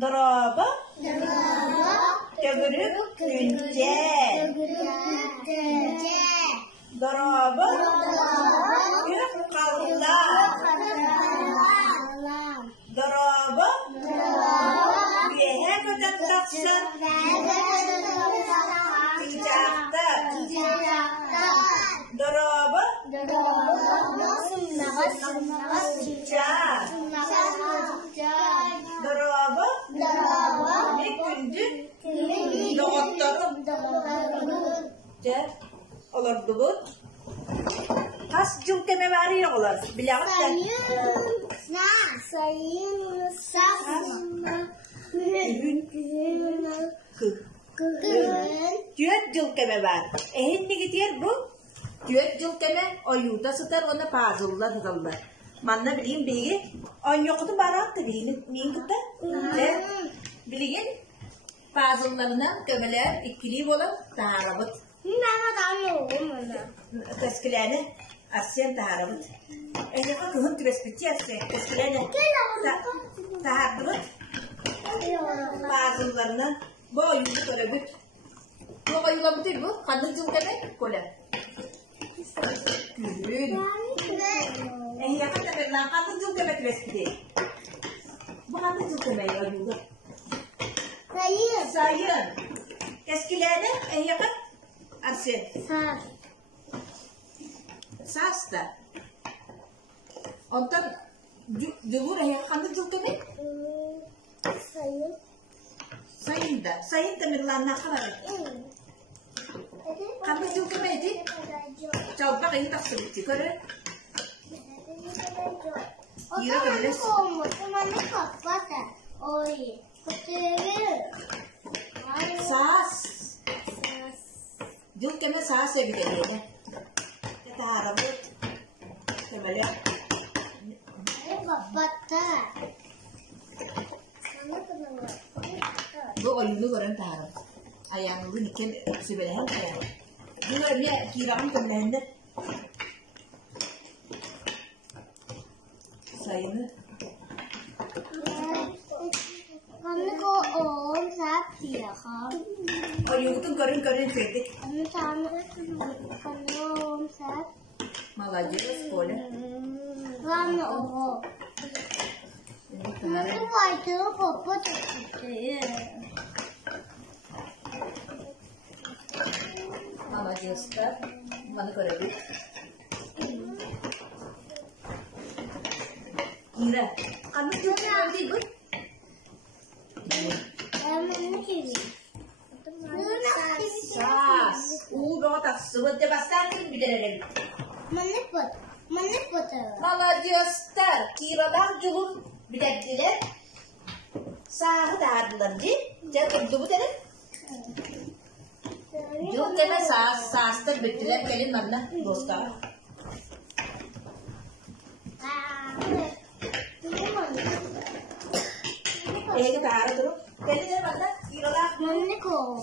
Doroba. Tögürük günce. Doroba. Gök kalla. Doroba. Yehe gödet taksın. Çiçakta. Doroba. Çiçak. Doroba. Ne gündür? Doğutlarım. Olurdu bu. Kas cümleme veriyor olur. Bilemem de. Düet cümleme var. Ne gidiyor bu? Düet cümleme oyuda sıtar ona pazıllar hızıllar. Manna bileyim bilgi. On yoktu baraktı bileyim. Neyin gitti? Bilgin pazıllarına gömeler ikili olan taharabıt. Teskilerine asyen taharabıt. Eğer kızım tübespiti asyen teskilerine taharabıt. Pazıllarına bu oyunu görebüt. Bu oyunu değil bu. Kanın cümleme köle. Gülün. Eğer kanın cümleme tübespiti. Bu kanın cümleme oyunu. Sayın. Eskilerine yakın asıl. Sas da. Ondan cumhur yakın da ne? Sayın. Sayın da. Sayın da mirlanna kadar. Kanı cumhur neydi? Coba kayak tak sebut juga deh. Kira kira. Sas. Juk kena sas ya bedanya. Kita harap coba lihat. Bu oyunu goreng taruh. Ayam lu bikin sebenarnya kayak. Dulu dia kiraan pemainnya. Sayını. Kami ko om sapia ka. Oyunu tuh goreng sedikit. Kami om sap. Malaji sekolah. Kami om. Kami white popo tuh. Malaji sekolah. Mana korek? Kira. Kamu juga nanti bu? Sas. Udah tak sebut jabatan ini bidadari. Meniput. Malaji sekolah. Kira dah juhun bidadari. Sah dah lagi. Jadi tu betul kan? Juhun kena sas terbitlah kalian mana dosta. Kita harus terus. Jadi dia mana? Kira lah. Meniko.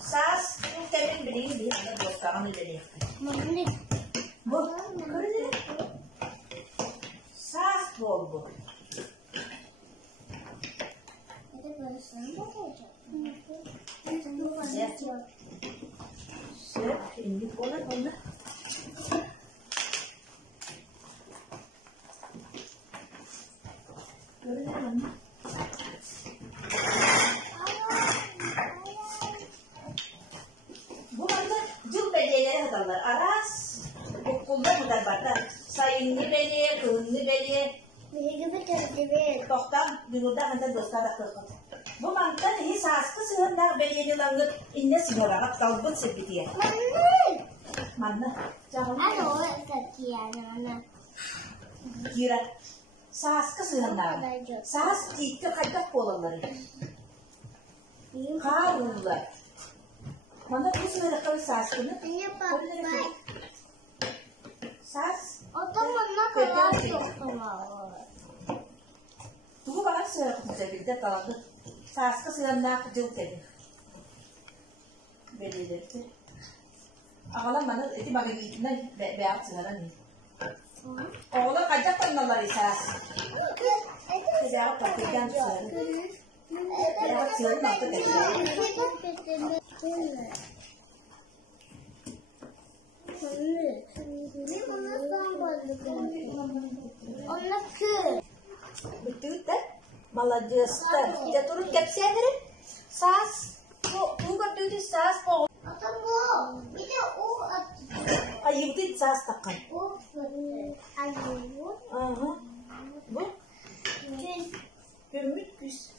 Sas temen beli di mana dosta kami jadi. Menik. Bu, kerja. Sas bobo. Itu bahasa Ya. Siap, ini pola mana? Kerja mana? Bu mana? Jumpa dia hatalar aras. Bukulda mutar batar. Sayingni beli, kunni beli. Biri betul. Toktan dinuda nanti dosta tak kerja. Bu mana ini sas tu sehendak beli ni langit ini sebenarnya tahu seperti ya. Mana? Jangan. Ano, sekian mana? Kira sas ke sehendak. Sas kita kata pola Karulah. Mana tu sebenarnya kalau sas tu ni? Ini papai. Sas. Otak mana kalau Tunggu banget sih bisa beda kalau tu sas ke sehendak jauh tadi. Beda deh. Akalan mana itu bagi kita beat sekarang ni. Kalau kajak kan nama risas. Kerja apa kerjaan sekarang. Ya sığır nasıl tekrar? Ona kır. Bitti de. Malajista. Ya turun kepsiyene. Sas. Bu bitti sas o. Ata bu. Bir de o at. Ayıktı sas takkan. O fırın. Ayı. Aha. Bu. Güz. Gümrük güz.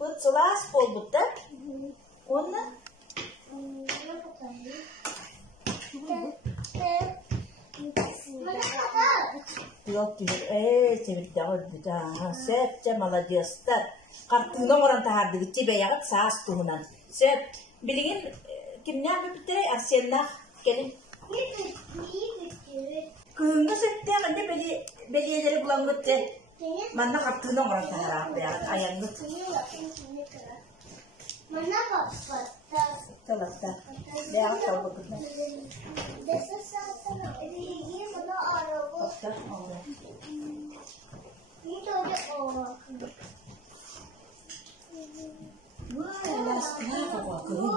Bu slas oldu da. Onunla. Yok diyor. Çevik de oldu da. Sepçe malajista. Kartını oran tahardı. Gitti beyağı sas tuhunan. Sep. Bilgin kim ne yapıp bitti? Arsenler. Gelin. Kığınga septe anne beliyeleri bulangıttı. Manna kartını oran tahardı. Ayağını. Mana papat. Talakta. Beyağı kaldı kızlar. Desa sana ini mana araba. Bakta. Oldu. Ini tuh ada orang. Wah, kelas kenapa kok kering?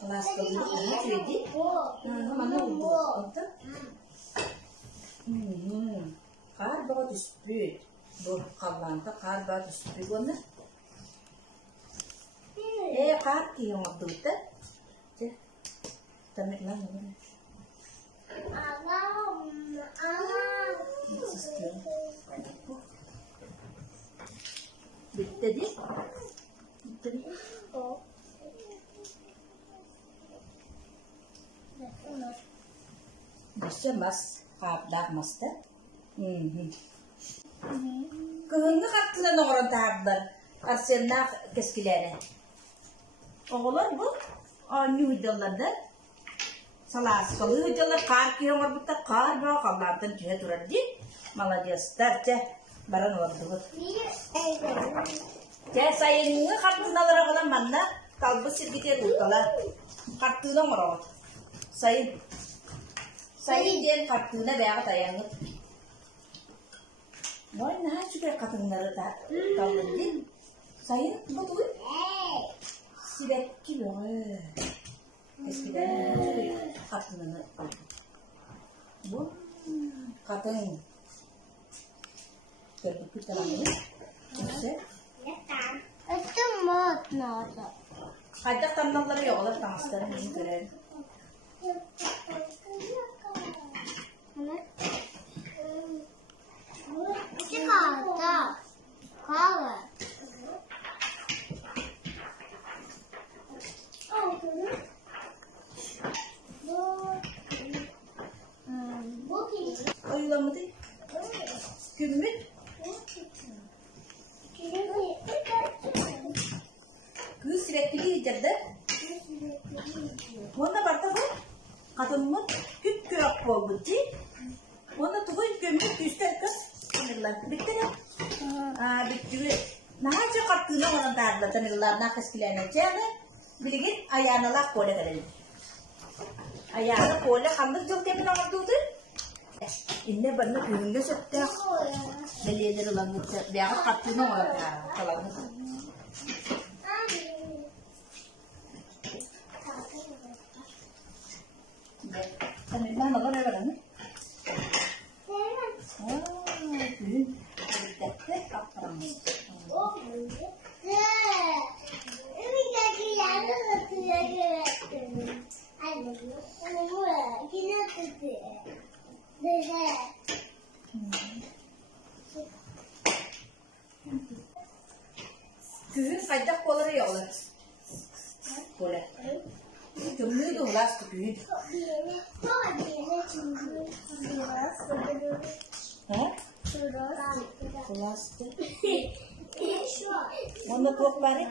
Kelas kering ini jadi. Nah, mana udah? Itu? Karbohidrat. Bu kavlanta karbohidrat bunu. Kaki yang waktu itu. Cek. Tamek lah ini. Bitti di. Bitti di. Bisa mas, kapdak mas ta. Kehingga katlan orang takdir. Arsenal keskilerine. Oğlan bu. Anne hüccalarda. Salas kalı hüccalar kar ki onlar bitti kar ba kallardan cühe durardı. Malajistar ceh baran vardı. Ceh sayınga katlınalara kalan banda kalbı sirgite tutala. Katlına mı sayın. Sayın diyen katlına veya tayanı. Vay ne çıkıyor katınları da kaldı değil. Sayın bu tuh. Sibek gibi. Eskiden katılını bu katın terbuka terangnya bisa Itu mat nada. ada tanamları yok olabilir tanıştırın ini görelim Itu kata. Kala. oyulamadı gümrük kız sürekli yiyecekti onda barta bu kadınımın küp kök oldu ki onda tuğun gümrük üstel kız bitti ne? Bitti nahaca kattığına onun darla tanırlar nakas kileneceğine bilgin ayağına lak kole verelim ayağına kole kandır çok temin oldu Ini benar gurungnya sudah beli dari langit dia kan katanya orang kalau kan ini mana kan ada nih ini detek apa nih Ini lagi lalu lagi. Ada. Kita tuh. Kızın kaydak kolları yollar. Kola. Cümleyi de ulaştı büyüdü. Ha? Ulaştı. Onda çok bari.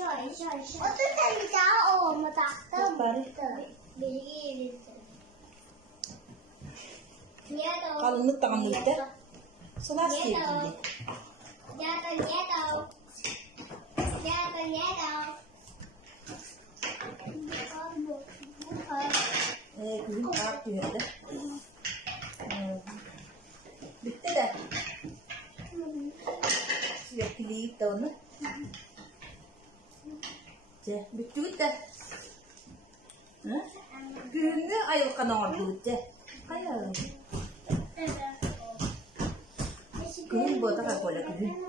Otur tadi tahu mau tak Çok bari. beli. Kalınlık tamamlıkta. Sulas değil. Kızım kalk diyor da. Bitti de. gitti onu. Bitti gitti. Günü ayılkan oldu gitti. Kaya. Gün bu da kola gün.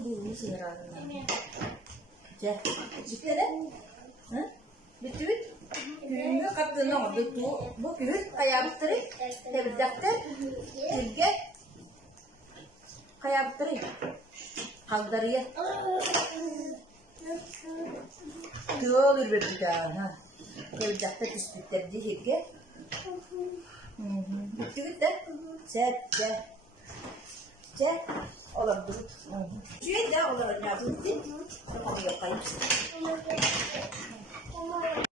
Bu şey herhalde. Bitti de. Bitti mi? Günü kaptığını oldu. Bu gün ayağı bitirip tebdakta tilge ayağı bitirip kaldırıyor. Olur bir daha. Tebdakta tüspütler tilge. Bitti bitti. Çek. Olabilir. Şöyle de olabilir. Tamam yapayım.